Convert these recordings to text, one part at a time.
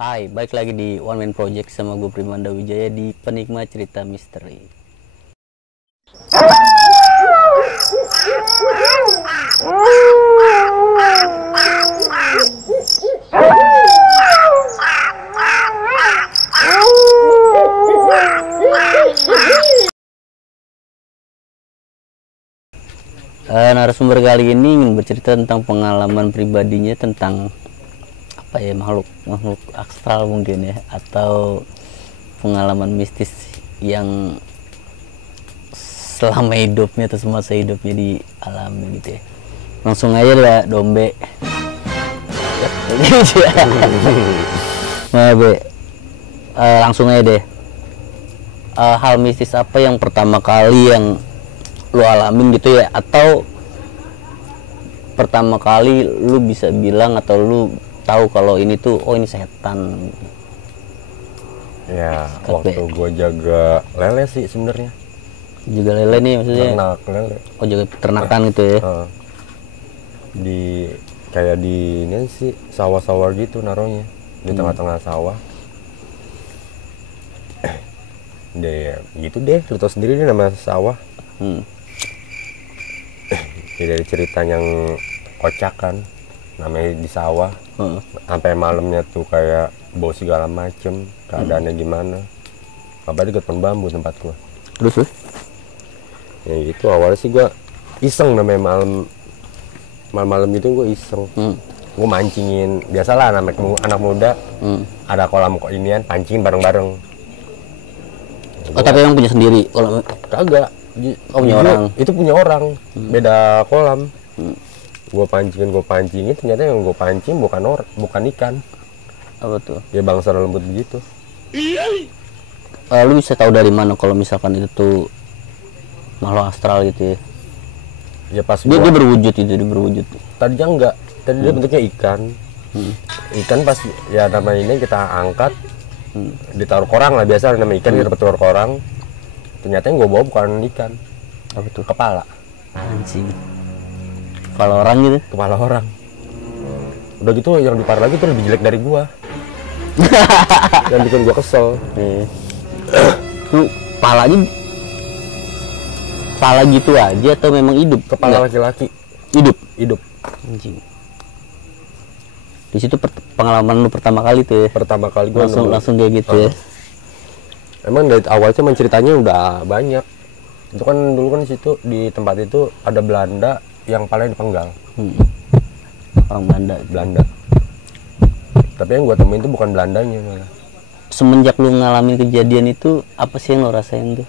Hai, balik lagi di One Man Project sama gue Primanda Wijaya di Penikmat Cerita Misteri. Narasumber kali ini ingin bercerita tentang pengalaman pribadinya tentang apa ya, makhluk astral mungkin ya, atau pengalaman mistis yang selama hidupnya atau semasa hidupnya dialami gitu ya. Langsung aja lah Dombe. Nah, Be, langsung aja deh. Hal mistis apa yang pertama kali yang lu alamin gitu ya, atau pertama kali lu bisa bilang atau lu tahu kalau ini tuh ini setan? Ya, waktu gue jaga lele sih sebenarnya. Juga lele nih maksudnya? Ternak lele. Oh, jaga peternakan gitu ya? Di kayak di ini sih sawah-sawah gitu naruhnya di tengah-tengah sawah. Deh gitu deh, lu tau sendiri nih nama sawah. Ya, dari cerita yang kocak kan, namanya di sawah. Sampai malamnya tuh kayak bau segala macem, keadaannya gimana. Kabarnya dekat pohon bambu tempat gua. Terus? Ya gitu, awalnya sih gua iseng, namanya malam gitu gua iseng. Gua mancingin, biasalah anak muda, ada kolam kok inian, pancingin bareng-bareng. Oh, tapi yang punya sendiri kolam? Kagak. Oh, punya orang? Itu punya orang, beda kolam. Gue pancingin, ternyata yang gue pancing bukan ikan. Apa tuh? Ya bangsa lembut begitu. Lu bisa tahu dari mana kalau misalkan itu tuh makhluk astral gitu ya? Ya pas dia berwujud itu, dia berwujud. Tadinya enggak, tadi dia bentuknya ikan. Ikan pas ya nama ini kita angkat, ditaruh korang lah, biasa nama ikan kita taruh korang. Ternyata yang gue bawa bukan ikan. Apa tuh? Kepala. Anjing. Kepala orang gitu? Kepala orang. Udah gitu yang diparah lagi tuh lebih jelek dari gua. Yang bikin gua kesel. Tuh kepalanya kepala gitu aja atau memang hidup? Kepala laki-laki. Hidup. Anjing. Di situ pengalaman lu pertama kali tuh ya? Pertama kali gua langsung kayak gitu ya. Emang dari awalnya memang ceritanya udah banyak. Itu kan dulu kan di situ, di tempat itu ada Belanda yang paling dipenggal. Orang Belanda. Tapi yang gua temuin itu bukan Belandanya malah. Semenjak lu ngalamin kejadian itu, apa sih yang lu rasain tuh?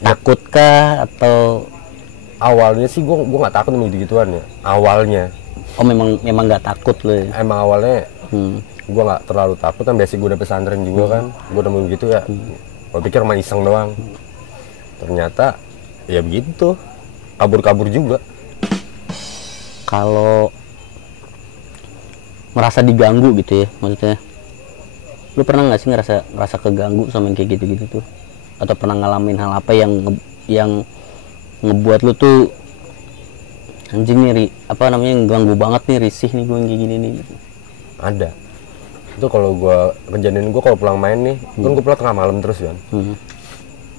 Takut kah atau? Awalnya sih gua nggak takut sama gitu-gituan ya. Awalnya. Oh, memang nggak takut lu ya? Emang awalnya gua nggak terlalu takut, kan biasa gua udah pesantren juga kan. Gua udah begitu ya. Gua pikir main iseng doang. Ternyata ya begitu. Kabur-kabur juga. Kalau ngerasa diganggu gitu ya, maksudnya lu pernah nggak sih ngerasa keganggu sama yang kayak gitu-gitu tuh? Atau pernah ngalamin hal apa yang ngebuat lu tuh anjing nih, apa namanya, ganggu banget nih, risih nih gue kayak gini nih gitu? Ada. Itu kalau gua kejadian gua kalau pulang main nih, kan gua pulang tengah malam terus kan.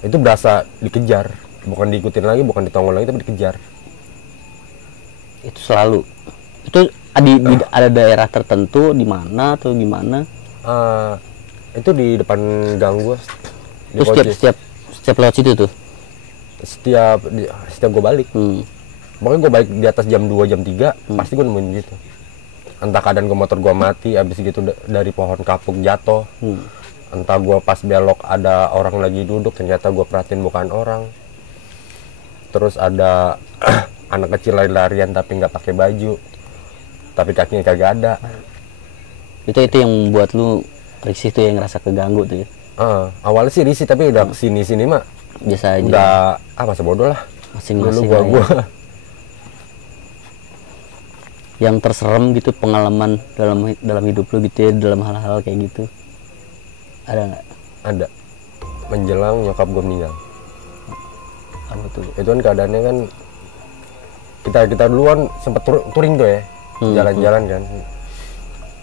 Itu berasa dikejar, bukan diikutin lagi, bukan ditonggol lagi, tapi dikejar. Itu selalu. Itu ada daerah tertentu di mana atau gimana? Itu di depan gang gua. Itu setiap lewat situ tuh. Setiap gua balik. Pokoknya gua balik di atas jam 2 jam 3, pasti gua nemuin gitu. Entah keadaan motor gua mati, abis gitu dari pohon kapuk jatuh. Entah gua pas belok ada orang lagi duduk, ternyata gua perhatiin bukan orang. Terus ada anak kecil lari-larian tapi nggak pakai baju, tapi kakinya kagak ada. Itu yang buat lu risih tuh, yang ngerasa keganggu tuh ya? Awalnya sih risih, tapi udah sini mah biasa aja. Udah masa bodoh lah. Masing-masing gua ya. Yang terserem gitu pengalaman dalam hidup lu gitu ya, dalam hal-hal kayak gitu, ada nggak? Ada. Menjelang nyokap gue meninggal. Apa tuh? Itu kan keadaannya kan kita duluan sempet touring tuh ya, jalan-jalan kan.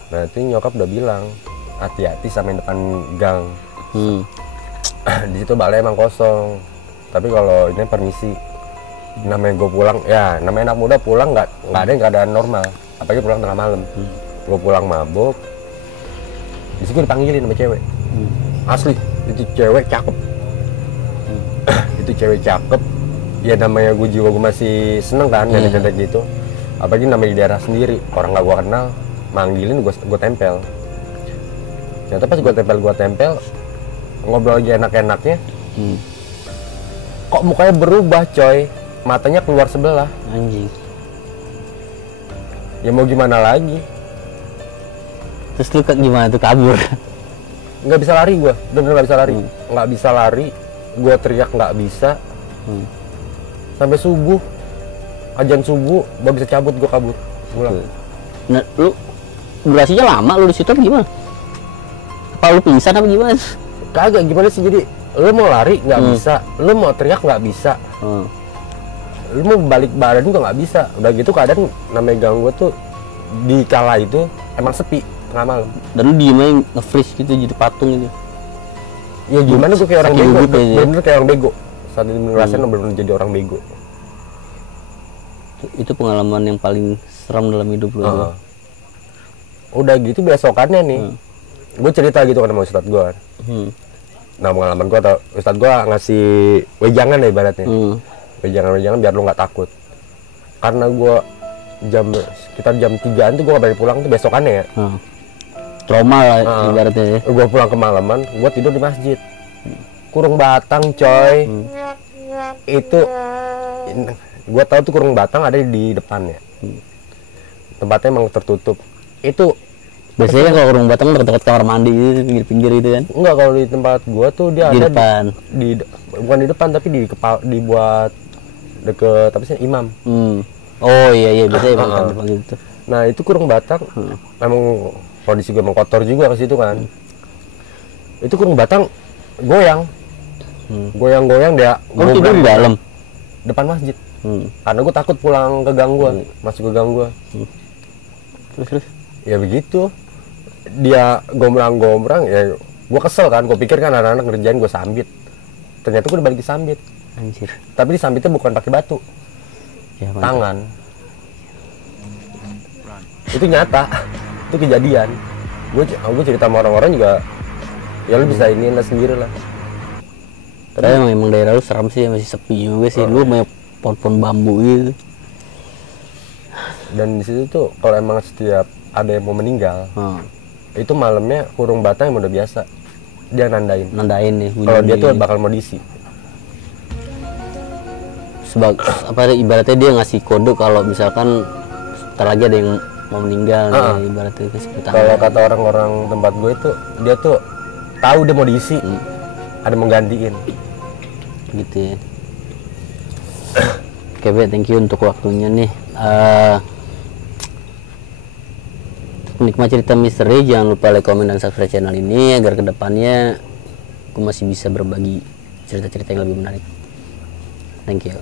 Nah itu nyokap udah bilang hati-hati sama yang depan gang. hmm. Di situ balai emang kosong, tapi kalau ini permisi, namanya gue pulang ya, namanya anak muda pulang nggak ada yang keadaan normal, apalagi pulang tengah malam. Gue pulang mabuk, di situ dipanggilin sama cewek. Asli itu cewek cakep. Itu cewek cakep ya, namanya gue jiwa gue masih seneng kan nyadek gitu, apalagi namanya di daerah sendiri, orang nggak gue kenal manggilin, gue tempel. Ternyata pas gue tempel ngobrol lagi enak-enaknya, kok mukanya berubah coy, matanya keluar sebelah. Anjing. Ya mau gimana lagi, Terus lu gimana tuh, kabur? nggak bisa lari gue, bener nggak bisa lari, nggak bisa lari, gue teriak nggak bisa, sampai subuh, ajan subuh, gue bisa cabut, gue kabur pulang. Nah, lu durasinya lama lu di situ apa gimana? Apa lu pingsan apa gimana? Kagak, gimana sih, jadi lu mau lari nggak bisa, lu mau teriak nggak bisa, lu mau balik badan juga nggak bisa. Udah gitu keadaan namanya gang gue tuh di kala itu emang sepi tengah malam. Dan lu diem aja nge-freeze gitu, jadi patung gitu. Ya gimana, gue kayak orang Saking bego, gugup aja. bener-bener kayak orang bego. Saat itu ngerasain bener-bener jadi orang bego. Itu pengalaman yang paling seram dalam hidup lu. Udah gitu besokannya nih, gue cerita gitu kan sama ustadz gue kan. Nah pengalaman gue, atau ustadz gue ngasih wejangan ya ibaratnya, wejangan biar lu nggak takut. Karena gue sekitar jam 3-an tuh gue gak balik pulang tuh besokannya ya. Trauma lah ibaratnya ya. Gue pulang kemalaman, gue tidur di masjid. Kurung Batang coy. Itu gue tahu tuh Kurung Batang ada di depannya. Tempatnya emang tertutup. Itu Biasanya kalau Kurung Batang dekat kamar mandi gitu, pinggir-pinggir gitu kan. enggak, kalau di tempat gue tuh dia Di ada depan. bukan di depan, tapi dibuat deket apa sih, imam. Oh iya biasanya depan gitu. Nah itu Kurung Batang emang kondisi gue emang kotor juga ke situ kan. Itu Kurung Batang goyang, goyang dia. Lu tidur di dalam Depan masjid. Karena gue takut pulang ke gang gue, masuk ke gang gue. Terus Ya begitu, dia gombrang ya, gue kesel kan. Gue pikir kan anak-anak ngerjain gue sambit, ternyata gue dibalik disambit. anjir. Tapi disambitnya bukan pakai batu, Ya, tangan. Itu nyata, itu kejadian. Gue cerita sama orang-orang juga, ya lu bisa iniin lah sendiri lah. Tapi emang daerah lu seram sih, masih sepi juga sih. Lu banyak pohon-pohon bambu gitu. Dan di situ tuh kalau emang setiap ada yang mau meninggal, itu malamnya Kurung Batang yang udah biasa, dia nandain Nandain nih kalau dia tuh bakal mau diisi. Apa ibaratnya dia ngasih kode kalau misalkan sebentar lagi ada yang mau meninggal nih, ibaratnya kasih petanda. Kalau kata orang-orang tempat gue itu, dia tuh tahu dia mau diisi, ada mau gantiin gitu ya. Oke, Be, thank you untuk waktunya nih. Penikmat cerita misteri, jangan lupa like, komen, dan subscribe channel ini agar kedepannya aku masih bisa berbagi cerita-cerita yang lebih menarik. Thank you.